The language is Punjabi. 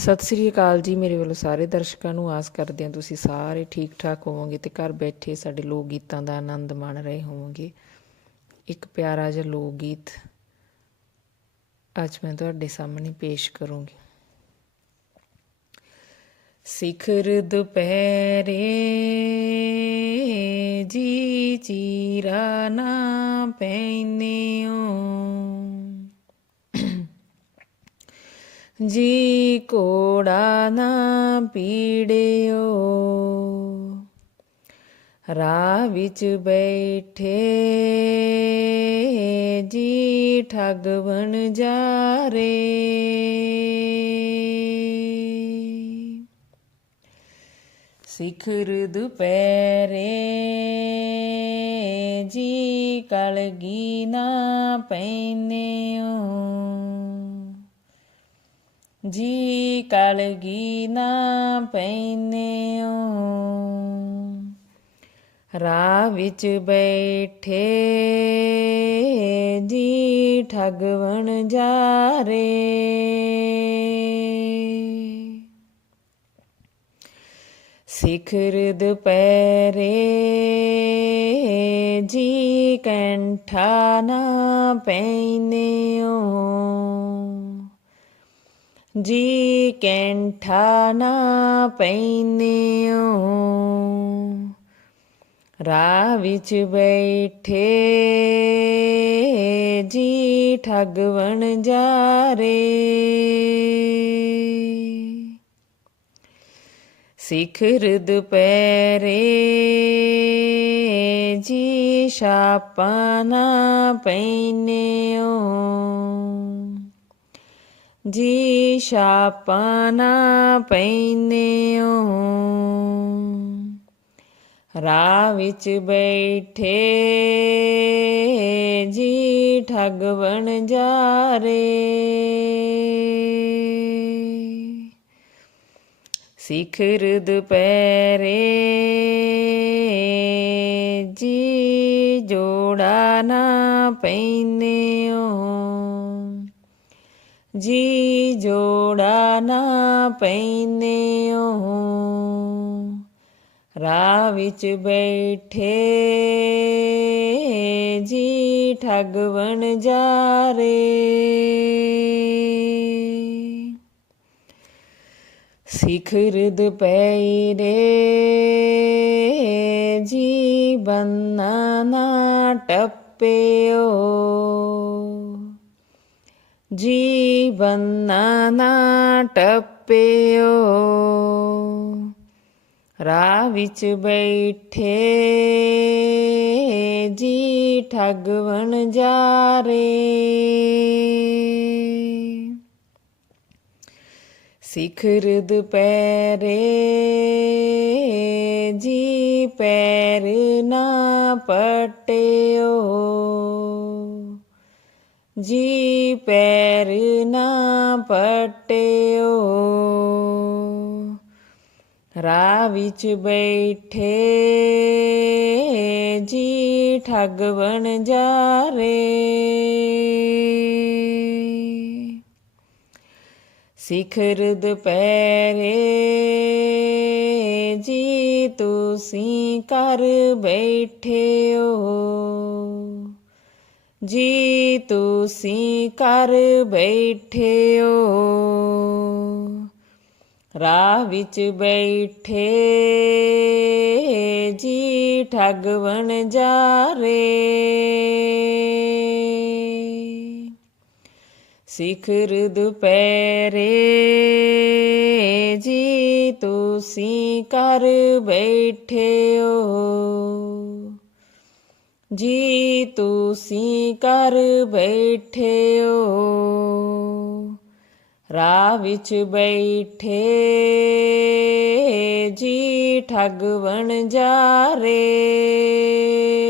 ਸਤਿ ਸ੍ਰੀ ਅਕਾਲ ਜੀ, ਮੇਰੇ ਵੱਲੋਂ ਸਾਰੇ ਦਰਸ਼ਕਾਂ ਨੂੰ ਆਸ ਕਰਦੇ ਹਾਂ ਤੁਸੀਂ ਸਾਰੇ ਠੀਕ ਠਾਕ ਹੋਵੋਗੇ ਤੇ ਘਰ ਬੈਠੇ ਸਾਡੇ ਲੋਕ ਗੀਤਾਂ ਦਾ ਆਨੰਦ ਮਾਣ ਰਹੇ ਹੋਵੋਗੇ। ਇੱਕ ਪਿਆਰਾ ਜਿਹਾ ਲੋਕ ਗੀਤ ਅੱਜ ਮੈਂ ਤੁਹਾਡੇ ਸਾਹਮਣੇ ਪੇਸ਼ ਕਰੂੰਗੀ। ਸਿਖਰ ਦੁਪਹਿਰੇ ਜੀ ਚੀਰਾ ਨਾ ਪੈਨਿਓ ਜੀ ਕੋੜਾ ਨਾ ਪੀੜਿਓ। ਰਾਹ ਵਿੱਚ ਬੈਠੇ ਜੀ ਠੱਗ ਬਣ ਜਾ ਰੇ। ਸਿਖਰ ਦੁਪਹਿਰੇ ਜੀ ਕਲਗੀ ਨਾ ਪੈਨਿਓ। ਜੀ ਕਲਗੀ ਨਾ ਪੈਨਿਓ। ਰਾਹ ਵਿੱਚ ਬੈਠੇ ਜੀ ਠੱਗ ਜਾ ਰੇ। ਸਿਖਰ ਦੁਪਹਿਰੇ ਜੀ ਕੰਠਾ ਨਾ ਪੈਨਿਓ। ਜੀ ਕੈਂਠਾ ਨਾ ਪੈਨਿਓ ਰਾਹ ਵਿੱਚ ਬੈਠੇ ਜੀ ਠੱਗ ਜਾ ਰੇ। ਸਿਖਰ ਦੁਪਹਿਰੇ ਜੀ ਛਾਪਾ ਨਾ ਪੈਨਿਓ ਜੀ ਛਾਪਾ ਨਾ ਪੈਨਿਓ ਰਾਹ ਵਿੱਚ ਬੈਠੇ ਜੀ ਠੱਗ ਬਣ ਜਾ ਰੇ। ਸਿਖਰ ਦੁਪਹਿਰੇ ਜੀ ਜੋੜਾ ਨਾ ਪੈਨਿਓ ਜੀ ਜੋੜਾ ਨਾ ਪੈਨਿਓ ਰਾਹ ਵਿੱਚ ਬੈਠੇ ਜੀ ਠੱਗ ਬਣ ਜਾ ਰੇ। ਸਿਖਰਦ ਦੁਪਹਿਰੇ ਰੇ ਜੀ ਬੰਨਾ ਨਾ ਟੱਪਿਓ। ਰਾਹ ਵਿੱਚ ਬੈਠੇ ਜੀ ਠੱਗ ਬਣ ਜਾ ਰੇ। ਸਿਖਰ ਪੈਰੇ ਜੀ ਪੈਰ ਨਾ ਪਟਿਓ। ਜੀ ਪੈਰ ਨਾ ਪਟਿਓ। ਰਾਹ ਵਿੱਚ ਬੈਠੇ ਜੀ ਠੱਗ ਬਣ ਜਾ ਰੇ। ਸਿਖਰ ਦੁਪਹਿਰੇ ਜੀ ਤੁਸੀਂ ਕਰ ਹੋ। ਜੀ ਤੁਸੀਂ ਕਰ ਹੋ ਰਾਹ ਵਿੱਚ ਬੈਠੇ ਜੀ ਠੱਗ ਬਣ ਜਾ ਰੇ। ਸਿਖਰ ਦੁਪਹਿਰੇ ਜੀ ਤੁਸੀਂ ਕਰ ਹੋ ਜੀ ਤੁਸੀਂ ਕਰ ਹੋ ਰਾਹ ਵਿੱਚ ਬੈਠੇ ਜੀ ਠੱਗ ਬਣ ਜਾ ਰੇ।